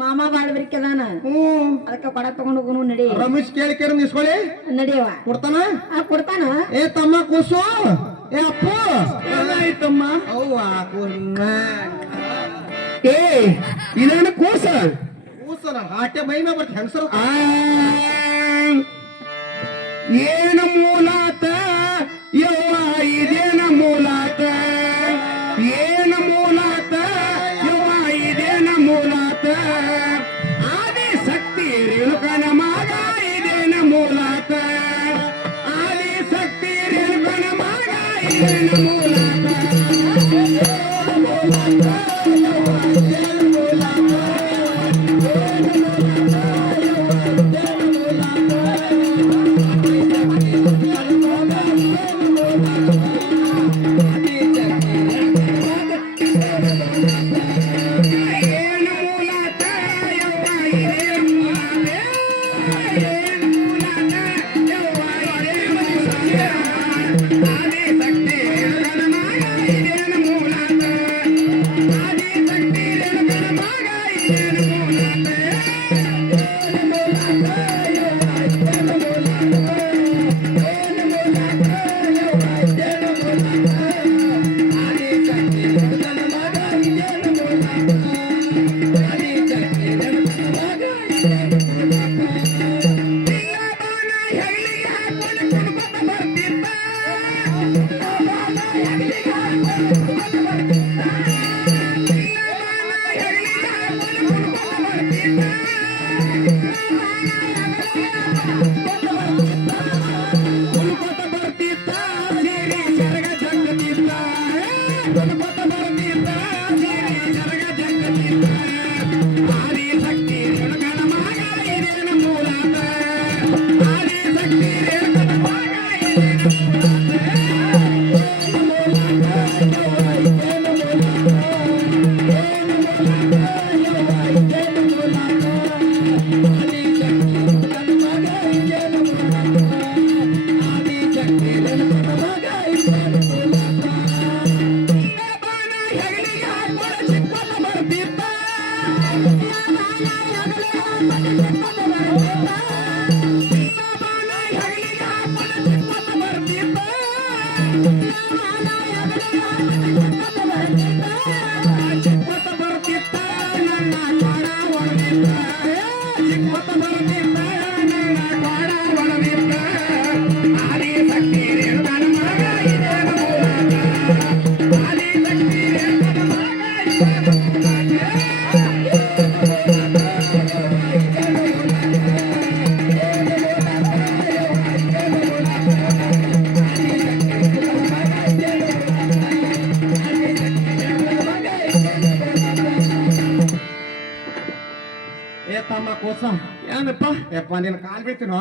ಮಾಮ ಬಾಳ ಬಿರಿಕದಾನ ಅದಕ್ಕ ಕೊಡ ತಗೊಂಡ್ ಹೋಗುನು ನಡಿ ರಮೇಶ್ ಕೇಳಿ ನಿಸ್ಕೊಳ್ಳಿ ನಡಿಯವ ಕೊಡ್ತಾನ ಕೊಡ್ತಾನ ಏ ತಮ್ಮ ಕೂಸು ಏ ಅಪ್ಪು ಏನಾಯ್ತಮ್ಮ ಏ ಇದೇನ ಕೂಸನ ಹಾಟೆ ಮೈಮೆ ಬರ್ತ ಹೆಂಗಸರು ಏನ ಮೂಲಾತ ಯವ್ವ ಇದೇನ ಮೂಲಾತ ಏನ ಮೂಲಾತ ಯವ್ವ ಇದೇನ ಮೂಲಾತ ಆದಿ ಶಕ್ತಿ ರೇಣುಕನ ಮಗ ಇದೇನ ಮೂಲಾತ ಆದಿ ಶಕ್ತಿ ರೇಣುಕನ ಮಗ ಇದೇನ ಮೂಲಾತ ಏನಪ್ಪ ಯಪ್ಪ ನಿನ್ ಕಾಲ್ ಬೀಳ್ತೀನೋ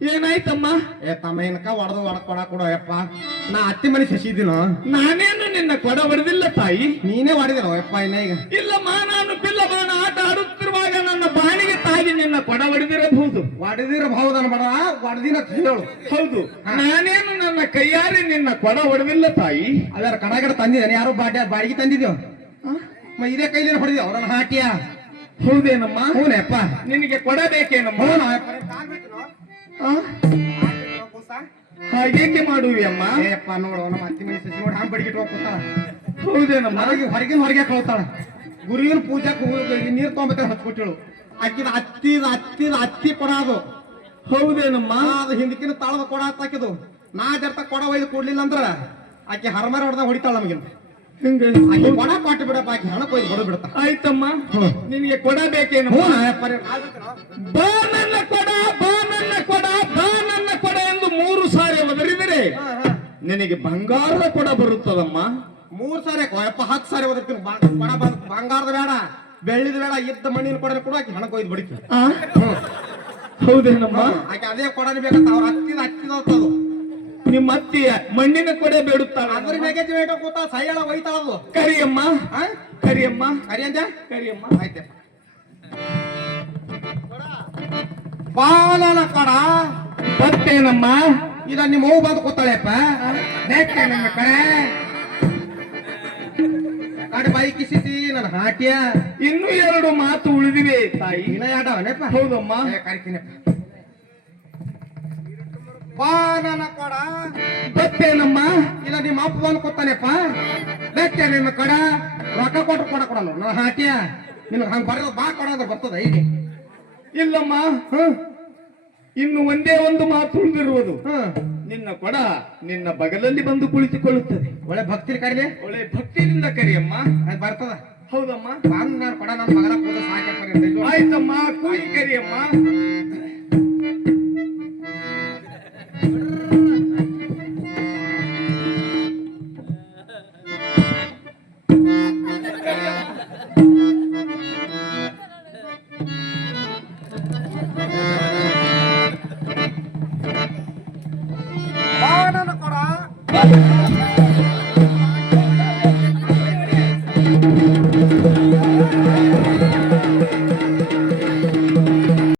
ಏನಾಯ್ತಮ್ಮ ಏ ತಮ್ಮ ಏನಕ್ಕ ಒಡಕ್ ಕೊಡ ಕೊಡೋ ಯಪ್ಪ ನಾ ಅತ್ತಿ ಮನೆ ಶಶಿದ್ದೀನೋ ನಾನೇನು ನಿನ್ನ ಕೊಡ ಹೊಡೆದಿಲ್ಲ ತಾಯಿ ನೀನೇ ಹೊಡೆದಿರೋ ಯಪ್ಪ ಇನ್ನ ಈಗ ಇಲ್ಲಮ್ಮ ನಾನು ಬಿಲ್ಲಬಾಣ ಆಟ ಆಡುತ್ತಿರುವಾಗ ನನ್ನ ಬಾಣಿಗೆ ತಾಗಿ ನಿನ್ನ ಕೊಡ ಹೊಡೆದಿರಬಹುದು ಹೊಡೆದಿರಬಹುದನ್ ಬಡ ಹೊಡೆದಿನ ಹೇಳು ಹೌದು ನಾನೇನು ನನ್ನ ಕೈಯಾರೆ ನಿನ್ನ ಕೊಡ ಹೊಡೆದಿಲ್ಲ ತಾಯಿ ಅದರ ಕಡಗಡ ತಂದಿದ್ದೇನೆ ಯಾರು ಬಾಡಿಗೆ ತಂದಿದ್ಯೋ ಇದೇ ಕೈಲಿನ ಹೊಡೆದಿದ್ಯೋ ನನ್ನ ಹಾಟಿಯ ಹೌದೇನಮ್ಮ ಹೂನಪ್ಪ ನಿನಗೆ ಕೊಡ ಬೇಕೇನಮ್ಮ ಹಾಗೇಕೆ ಮಾಡುವಿ ಅಮ್ಮ ಏಪ್ಪ ನೋಡು ನಮ್ಮ ಅತ್ತಿ ಮನೆ ಸಸಿ ನೋಡಿ ಹಂಗ್ ಬಡಿಗಿಟ್ಟು ಹೋಗ್ತಾಳ ಹೌದೇನಮ್ಮ ಹೊರಗೆ ಕಳ್ತಾಳ ಗುರುವಿನ ಪೂಜಾಕ್ ನೀರ್ ತೊಗೊಂಬತ್ತ ಹಚ್ಕೊಟ್ಟಿಳು ಆಕಿದ ಅತ್ತಿ ಕೊಡ ಅದು ಹೌದೇನಮ್ಮ ಅದು ಹಿಂದಕ್ಕಿನ ತಾಳದ ಕೊಡ ಹಾಕಿದು ನಾ ಜರ್ತ ಕೊಡ ಒಯ್ದು ಕೊಡ್ಲಿಲ್ಲ ಅಂದ್ರ ಆಕಿ ಹರಮರ ಹೊಡೆದಾಗ ಹೊಡಿತಾಳ ನಮಗಿಂತ ಆಕಿ ಕೊಡ ಕೊಟ್ಟು ಬಿಡಪ್ಪ ಆಕಿ ಹಣ ಕೊಯ್ದು ಹೊಡೆದು ಬಿಡ್ತಾ ಆಯ್ತಮ್ಮ ನಿನಗೆ ಕೊಡ ಬೇಕೇನಮ್ಮ ಬಾ ನನ್ನ ಕೊಡ ಬಾ ನನ್ನ ಕೊಡ ಬಾ ನನ್ನ ಕೊಡ ಎಂದು 3 ಸಾರಿ ಒದರಿದರೆ ನಿನಗೆ ಬಂಗಾರದ ಕೊಡ ಬರುತ್ತದಮ್ಮ 3 ಸಾರಿ ಯಪ್ಪ 10 ಸಾರಿ ಒದರ್ತೀನಿ ಕೊಡ ಬಂಗಾರದ ಬೇಡ ಬೆಳ್ಳಿದ ಬೇಡ ಇದ್ದ ಮಣ್ಣಿನ ಕೊಡ ಕೂಡ ಆಕಿ ಹಣ ಕೊಯ್ದು ಬಡಿತೀನಿ ಹೌದೇನಮ್ಮ ಆಕೆ ಅದೇ ಕೊಡನೆ ಬೇಕಂತ ಅವ್ರ ಹತ್ತಿದದು ನಿಮ್ಮ ಅತ್ತಿಯ ಮಣ್ಣಿನ ಕೊಡೆ ಬೇಡುತ್ತಾಳ ಅದ್ರ ಮ್ಯಾಗೇಜ್ ವೇಟ ಕೂತ ಸೈಯಳ ಒಯ್ತಾಳದು ಕರಿಯಮ್ಮ ಕರಿಯಮ್ಮ ಕರಿ ಅಂತ ಕರಿಯಮ್ಮ ಆಯ್ತಪ್ಪ ಬಾಲನ ಕೊಡ ಬರ್ತೇನಮ್ಮ ಇಲ್ಲ ನಿಮ್ಮ ಹೂ ಬಂದು ಕೂತಾಳೆಪ್ಪ ಬೇಕೆ ನಮ್ಮ ಕಡೆ ಮಾಡಿ ಬಾಯಿ ಕಿಸಿತಿ ನನ್ನ ಹಾಟ್ಯ ಇನ್ನು 2 ಮಾತು ಉಳಿದಿವೆ ತಾಯಿ. ಇನ್ನ ಯಾಡವನೇಪ್ಪ ಹೌದಮ್ಮ. ಕರಿತೀನಪ್ಪ. ಬಾ ನನ್ನ ಕೊಡ ಬತ್ತೇನಮ್ಮ. ಇಲ್ಲ ನಿಮ್ಮ ಅಪ್ಪ ಬಂದು ಕೊತ್ತಾನೆಪ್ಪ ಬೇಕೆ ನಿನ್ನ ಕೊಡ ರೊಕ್ಕ ಕೊಟ್ಟು ಕೊಡಲ್ಲ ನನ್ನ ಹಾಟ್ಯ ನಿನಗೆ ಹಂಗ ಬರೋದು ಬಾ ಕೊಡ ಅಂದ್ರೆ ಬರ್ತದ ಈಗ. ಇಲ್ಲಮ್ಮ, ಇನ್ನು ಒಂದೇ ಒಂದು ಮಾತು ಉಳಿದಿರುವುದು. ನಿನ್ನ ಕೊಡ ನಿನ್ನ ಬಗಲಲ್ಲಿ ಬಂದು ಕುಳಿತುಕೊಳ್ಳುತ್ತದೆ. ಒಳ್ಳೆ ಭಕ್ತಿ ಕರೀಲಿ, ಒಳ್ಳೆ ಭಕ್ತಿಯಿಂದ ಕರಿಯಮ್ಮ. ಅದು ಬರ್ತದ. ಹೌದಮ್ಮ. ನಾನು ಕೊಡ ನನ್ನ ಮಗನ ಕೂದ ಸಾಕಪ್ಪ. ಆಯ್ತಮ್ಮ, ಕೂಗಿ ಕರಿಯಮ್ಮ.